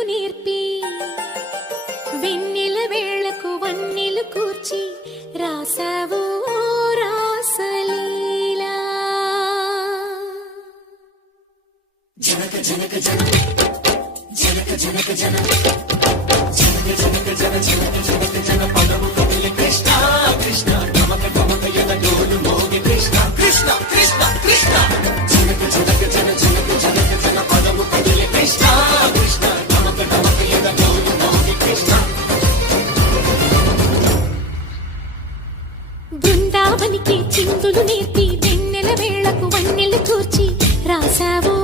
చిందులు నేర్పి వెన్నెల వేళకు వన్నెలు కూర్చి రాసావు రాసలీలా. జనక జనక జన జనక జనక జన జనక జనక జన జనక జనక జన పదము కదిలి కృష్ణ కృష్ణ గమక గమక యద డోలు మోగి కృష్ణ కృష్ణ కృష్ణ కృష్ణ జనక జనక జన జనక జనక జన పదము కదిలి కృష్ణ కృష్ణ గమక గమక యద డోలు మోగి కృష్ణ. బృందావనికి చిందులు నేర్పి వెన్నెల వేళకు వన్నెలు కూర్చి రాసావు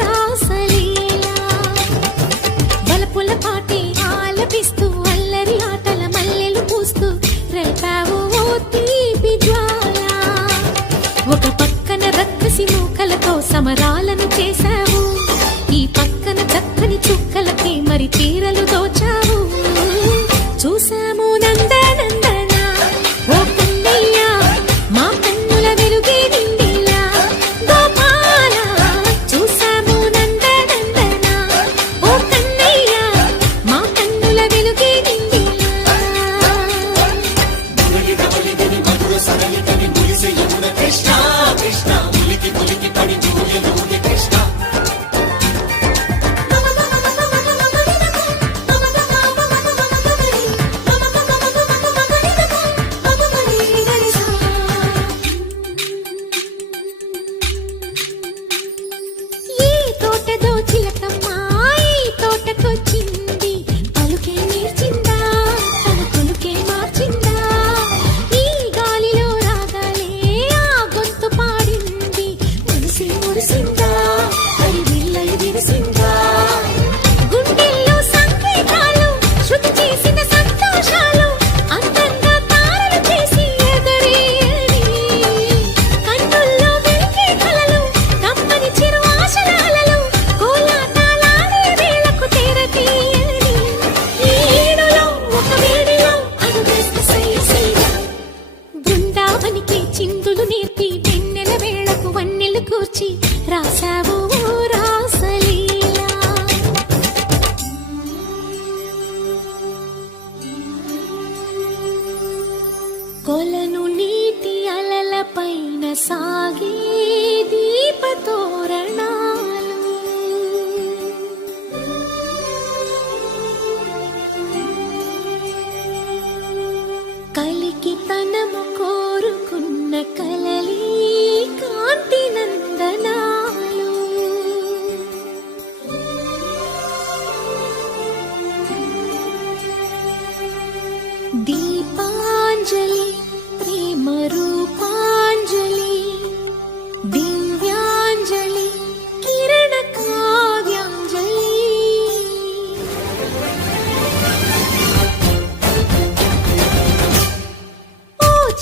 రాసలీలా. బలపుల పాటి ఆలపిస్తూ అల్లరి ఆటల మల్లెలు పూస్తూ రేపావు తీపి జ్వాల. ఒక పక్కన రక్కసి మూకలతో సమరాలను చేశావు, ఈ పక్కన చక్కని చుక్కలకి మరి తీరలు దోచావు. చూసాము నందనందన ఓ కన్నయ్య మా కన్నుల వెలుగే నిండిలా. గోపాల చూసాము నందనందన ఓ కన్నయ్య మా కన్నుల వెలుగే నిండిలా. మధుర సరళితని మురిసే యమున కృష్ణ కృష్ణ ములికి ములికి పడి జూయలోని కృష్ణ. చిందులు నేర్పి వెన్నెల వేళకు వన్నెలు కూర్చి రాసావు రాసలీలా. కొలను నీటి అలల పైన సాగే దీపతోరణాలు, కలికి తనము కోరుకున్న కలలి కాంతి నందనాలు. దీపాంజలి ప్రేమ రూపాంజలి దివ్యాంజలి కిరణ కావ్యాంజలి.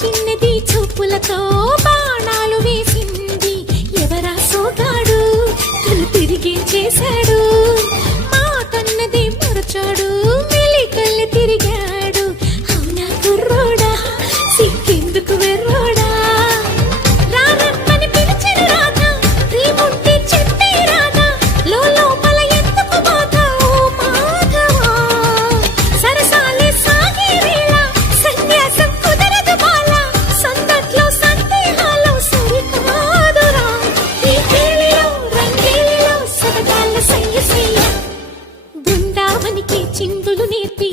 చిన్నది చూపులతో బాణాలు వేసింది ఎవరా సోగాడు, తను తిరిగి చేశాడు. మాటన్నది మరచాడు, మెలికల్లి తిరిగాడు. అవునా కుర్రోడా సిక్కెందుకు వెర్రోడా. రారమ్మని పిలిచిన రాధా రీముంటి చెప్పే రాధా లోపల ఎందుకు బాధ ఓ మాధవా. సరసాలే సాగే వేళ సన్యాసం కుదరదు బాల, సందట్లో సందేహాలు సరికాదురా. ఈ కేళిలో రంగేలిలో సరదాల సయ్య సయ్య. బృందావనికి చిందులు నేర్పి